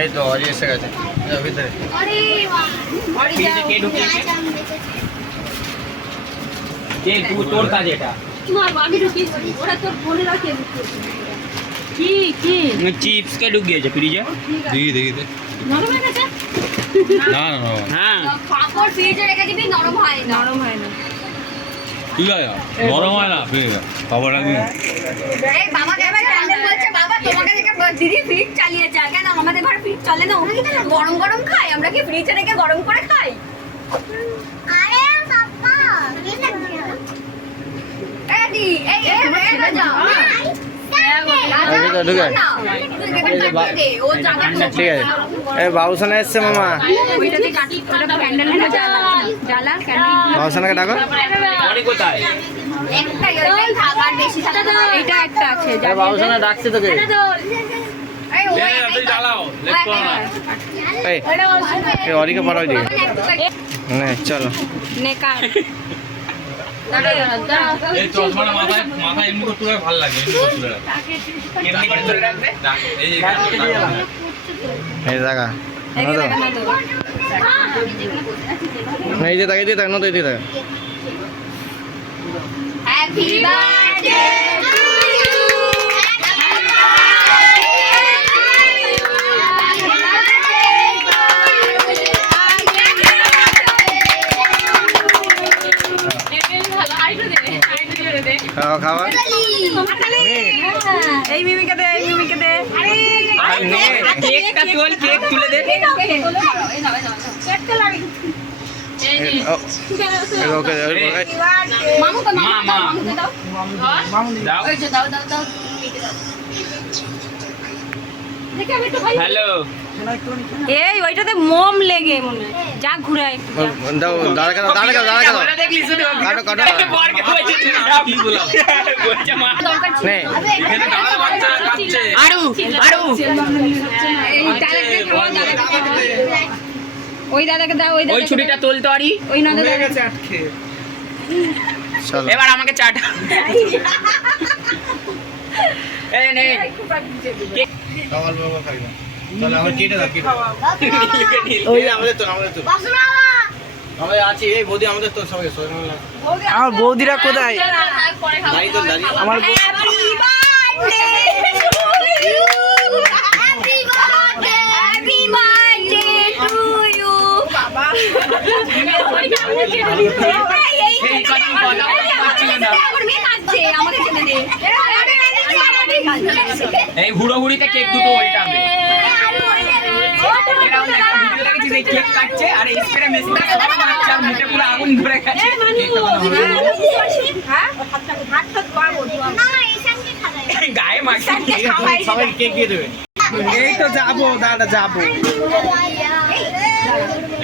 এই তো অরি এসে গেছে ভিতরে। তোর কাজ এটা চিপস কে ঢুকিয়েছে ফ্রিজে। দেখি নরম হয়ে গেছে? না হ্যাঁ পাপড় ফ্রিজে রেখে দিবি, নরম হয় না। নরম হয় না। ঠিক আছে নরম হয় না খাবার আগে। এই বাবা এবার ক্যান্ডেল বলছে, বাবা তোমাকে দেখে দিদি ফ্রিজ চালিয়েছে। কেন আমাদের ঘরে ফ্রিজ চলে না? ওরা কি গরম গরম খায়? আমরা কি ফ্রিজে রেখে গরম করে খাই? আরে বাবা এদি এই রেখে যাও। ঠিক আছে এই বাবুসানা এসছে মামা। ওইটাতে কাটি ওটা ক্যান্ডেল জ্বালা জ্বালা ক্যান্ডেল। বাবুসানাকে ডাকো। কোথায় একটা ওইটাই থাক, আর বেশি থাক না। এইটা একটা আছে বাবুসানা ডাকছে তোকে। এই ওই জ্বালাও এই অরিকে পাঠাই দিকে। নে চলো নে কাট এই চশমাটা মাথায় এমনি করতে ভালো লাগে, এমনি করে তুলে রাখবে। এই যে এই জায়গা এই দেখা না তো এই যে তাকে দিয়ে থাক নতো দিয়ে থাক। Happy birthday to you. খাওয়া এই মিমিকে দে, এই মিমিকে দে। কেকটা তোল, কেক তুলে দে। ওকে মামু তো মা মামুকে দাও। দাও ওই যে দাও দাও দাও। দেখে আমি তো ভাই। হ্যালো এই ওইটাতে মোম লেগে মনে হয়। যা ঘুরে দাও দাঁড়া কেন দাঁড়া কেন দাঁড়া কেন দেখলি শুধু কাটো কাটো বরকে বলছে কি বললাম বলছে মা নে এখানে দাঁড়া বাচ্চারা কাঁদছে। আরু এই দাদাকে খাওয়া দাদাকে ওই দাদাকে দাও, ওই ওই দাদাকে ছুরিটা তোলতো আরি। ওই না দাদা চলো এবার আমাকে চাট এই নে খাওয়াল বাবা খাইবা। চলো আমার কেটে দাও কেটে ওই আমাদের তো আমাদের আছে এই বৌদি আমাদের তো সবাই আমার বৌদিরা কোথায়? দাঁড়িয়ে তো দাঁড়িয়ে আমার happy birthday to you. Happy birthday to you. বাবা এই কাটি কথা বলছিল না। আমার মেয়ে কাঁদছে, আমাকে ছেড়ে দে। এই হুড়োহুড়িতে কেক দুটো ওইটাবে। এরাও একটা ভিডিও দেখেছি যে কেক কাটছে আর এই স্প্রে মেশিনটা সব বাচ্চা মুখে পুরো আগুন ধরে গেছে। কেকটা কথা বলে গায়ে মাখিয়ে সবাই কেক দিয়ে দেবে। এই তো যাবো দাদা যাবো।